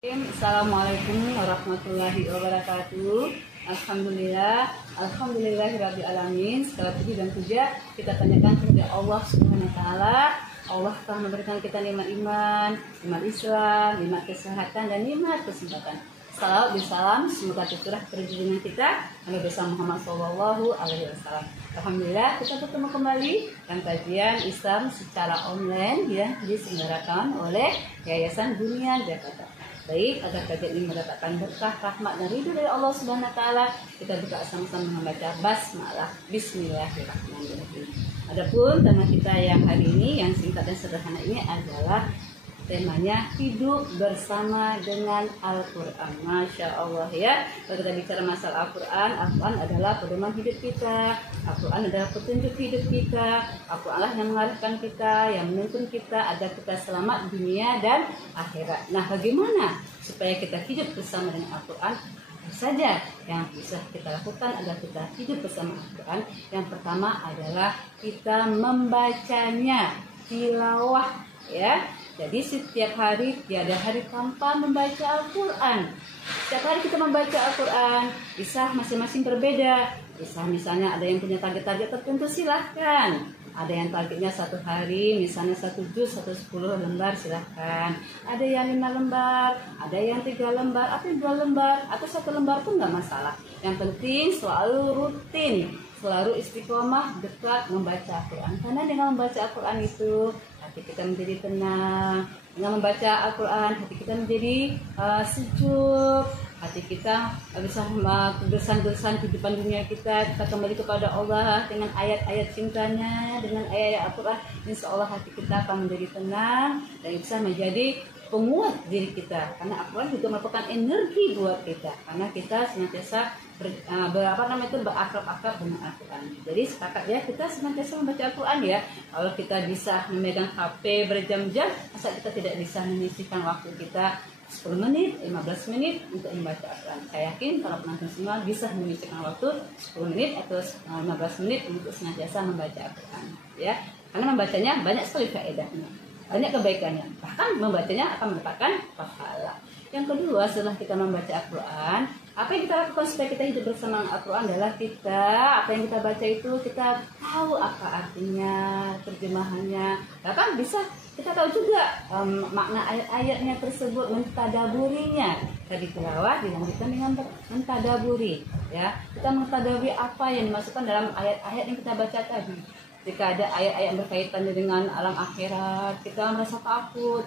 Assalamualaikum warahmatullahi wabarakatuh. Alhamdulillahirabbil alamin. Segala puji dan puja kita tanyakan kepada Allah Subhanahu wa taala. Allah telah memberikan kita nikmat iman, nikmat Islam, nikmat kesehatan dan nikmat kesempatan. Salawat dan salam semoga tercurah terjadi kita Nabi besar Muhammad Sallallahu Alaihi Wasallam. Alhamdulillah kita bertemu kembali dan kajian Islam secara online yang diselenggarakan oleh Yayasan Dunia Jakarta. Baik, agar kajian ini mendapatkan berkah, rahmat dan ridho dari Allah Subhanahu wa taala, kita buka sama-sama membaca basmalah. Bismillahirrahmanirrahim. Adapun tema kita yang hari ini yang singkat dan sederhana ini adalah temanya hidup bersama dengan Al-Quran. Masya Allah ya. Kalau kita bicara masalah Al-Quran, Al-Quran adalah pedoman hidup kita, Al-Quran adalah petunjuk hidup kita, Al-Quran lah yang mengarahkan kita, yang menuntun kita agar kita selamat dunia dan akhirat. Nah, bagaimana supaya kita hidup bersama dengan Al-Quran? Apa saja yang bisa kita lakukan agar kita hidup bersama Al-Quran? Yang pertama adalah kita membacanya, tilawah ya. Jadi setiap hari tiada hari tanpa membaca Al-Quran. Setiap hari kita membaca Al-Quran, bisa masing-masing berbeda. Bisa misalnya ada yang punya target-target tertentu, silahkan. Ada yang targetnya satu hari, misalnya 1 juz atau 10 lembar, silahkan. Ada yang 5 lembar, ada yang 3 lembar, atau 2 lembar, atau 1 lembar pun nggak masalah. Yang penting selalu rutin, selalu istiqomah dekat membaca Al-Quran. Karena dengan membaca Al-Quran itu hati kita menjadi tenang. Dengan membaca Al-Quran hati kita menjadi sejuk. Hati kita bisa gerusan-gerusan kehidupan dunia kita kembali kepada Allah dengan ayat-ayat cintanya, dengan ayat Al-Quran. Insya Allah hati kita akan menjadi tenang dan bisa menjadi penguat diri kita. Karena Al-Quran juga merupakan energi buat kita. Karena kita senantiasa berakrab-akrab dengan Al-Quran. Jadi sepakat ya, kita senantiasa membaca Al-Quran ya. Kalau kita bisa memegang HP berjam-jam, masa kita tidak bisa menyisihkan waktu kita 10 menit, 15 menit untuk membaca Al-Quran. Saya yakin para penonton semua bisa menyisihkan waktu 10 menit atau 15 menit untuk senantiasa membaca Al-Quran ya. Karena membacanya banyak sekali faedahnya, banyak kebaikannya, bahkan membacanya akan mendapatkan pahala. Yang kedua, setelah kita membaca Al-Quran, apa yang kita lakukan supaya kita hidup bersama Al-Quran adalah apa yang kita baca itu kita tahu apa artinya, terjemahannya. Bahkan bisa kita tahu juga makna ayat-ayatnya tersebut, mentadaburinya. Tadi tilawah dilanjutkan dengan mentadaburi ya. Kita mentadaburi apa yang dimasukkan dalam ayat-ayat yang kita baca tadi. Jika ada ayat-ayat berkaitan dengan alam akhirat, kita merasa takut,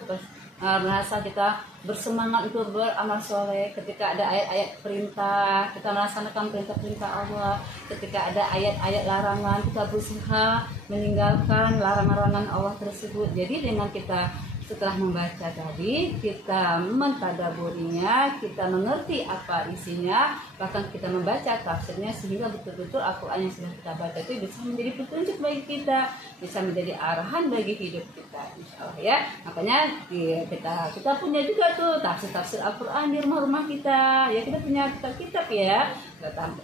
merasa kita bersemangat untuk beramal soleh. Ketika ada ayat-ayat perintah, kita melaksanakan perintah-perintah Allah. Ketika ada ayat-ayat larangan, kita berusaha meninggalkan larangan-larangan Allah tersebut. Jadi dengan kita setelah membaca tadi, kita mentadaburinya, kita mengerti apa isinya, bahkan kita membaca tafsirnya sehingga betul-betul Al-Quran yang sudah kita baca itu bisa menjadi petunjuk bagi kita, bisa menjadi arahan bagi hidup kita, insya Allah ya. Makanya kita punya juga tuh tafsir Al-Quran di rumah-rumah kita, ya kita punya kitab ya.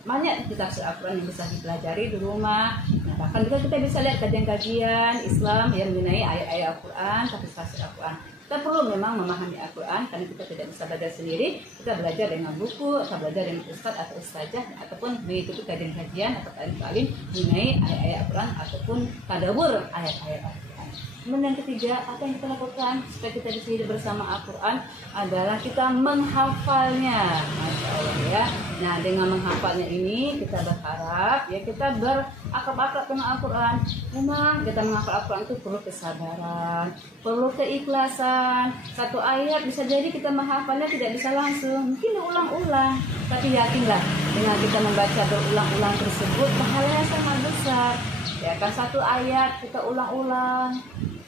Banyak tafsir Al-Quran yang bisa dipelajari di rumah. Nah, bahkan juga kita bisa lihat kajian-kajian Islam yang mengenai ayat-ayat Al-Quran, tafsir Al-Quran. Kita perlu memang memahami Al-Quran karena kita tidak bisa belajar sendiri. Kita belajar dengan buku, atau belajar dengan ustadz atau ustazah, ataupun mengikuti kajian-kajian atau talim mengenai ayat-ayat Al-Quran ataupun tadabbur ayat-ayat Al-Quran. Kemudian yang ketiga, apa yang kita lakukan supaya kita bisa hidup bersama Al-Quran adalah kita menghafalnya. Masya Allah ya. Nah, dengan menghafalnya ini kita berharap ya kita berakrab-akrab dengan Al-Quran. Memang kita menghafal Al-Quran itu perlu kesabaran, perlu keikhlasan. Satu ayat bisa jadi kita menghafalnya tidak bisa langsung, mungkin diulang-ulang. Tapi yakinlah dengan kita membaca berulang-ulang tersebut pahalanya sangat besar. Ya kan, satu ayat kita ulang-ulang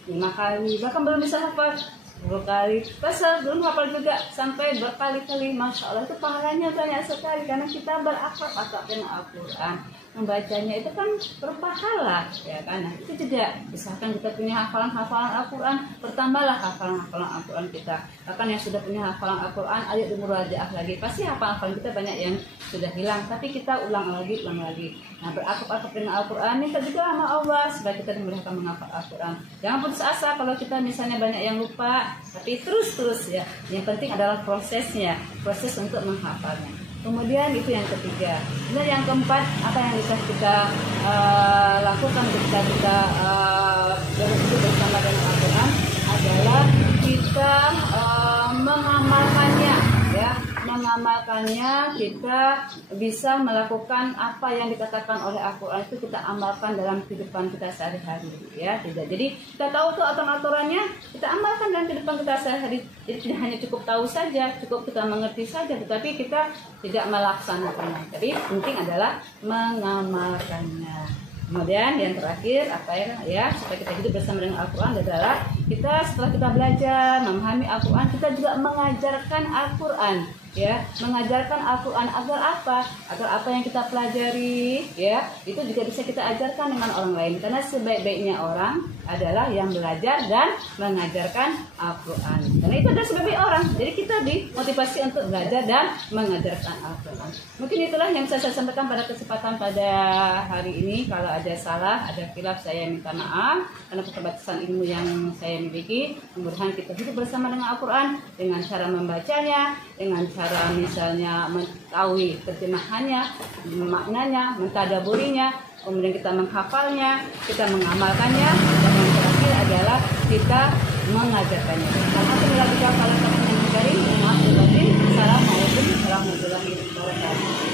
5 kali, bahkan belum bisa hafal 10 kali, pasal belum hafal juga sampai berkali-kali. Masya Allah, itu pahalanya banyak sekali karena kita berakrab-akrab dengan Al-Quran. membacanya itu kan berpahala, ya kan? Nah, itu juga misalkan kita punya hafalan-hafalan Al-Quran, bertambahlah hafalan-hafalan Al-Quran kita. Bahkan yang sudah punya hafalan Al-Quran, ayo dimurajaah lagi. Pasti hafalan kita banyak yang sudah hilang, tapi kita ulang lagi. Nah, berakap-akap dengan Al-Quran, minta juga sama Allah supaya kita dimudahkan menghafal Al-Quran. Jangan putus asa kalau kita misalnya banyak yang lupa, tapi terus ya. Yang penting adalah prosesnya, proses untuk menghafalnya. Kemudian itu yang ketiga. Kemudian yang keempat, apa yang bisa kita lakukan ketika kita bersekutu bersama dengan Al-Quran adalah kita mengamalkannya, ya. Mengamalkannya, kita bisa melakukan apa yang dikatakan oleh Al-Quran itu kita amalkan dalam kehidupan kita sehari-hari, ya. Tidak. Jadi kita tahu tuh aturan-aturannya, kita amalkan dalam kehidupan kita sehari-hari. Jadi tidak hanya cukup tahu saja, cukup kita mengerti saja, tetapi kita tidak melaksanakannya. Jadi penting adalah mengamalkannya. Kemudian yang terakhir apa ya supaya kita hidup bersama dengan Al-Quran adalah kita setelah kita belajar memahami Al-Quran, kita juga mengajarkan Al-Quran, ya, mengajarkan Al-Quran agar apa yang kita pelajari, ya, itu juga bisa kita ajarkan dengan orang lain, karena sebaik-baiknya orang adalah yang belajar dan mengajarkan Al-Quran. Karena itu adalah sebaik orang, jadi kita dimotivasi untuk belajar dan mengajarkan Al-Quran. Mungkin itulah yang saya sampaikan pada kesempatan pada hari ini. Kalau ada salah, ada khilaf, saya minta maaf karena keterbatasan ilmu yang saya miliki. Mudah-mudahan kita hidup bersama dengan Al-Quran dengan cara membacanya, dengan cara misalnya mengetahui terjemahannya, maknanya, mentadaburinya, kemudian kita menghafalnya, kita mengamalkannya, dan yang terakhir adalah kita mengajarkannya. Alhamdulillah kita kalau kita mencari, Assalamualaikum warahmatullahi wabarakatuh.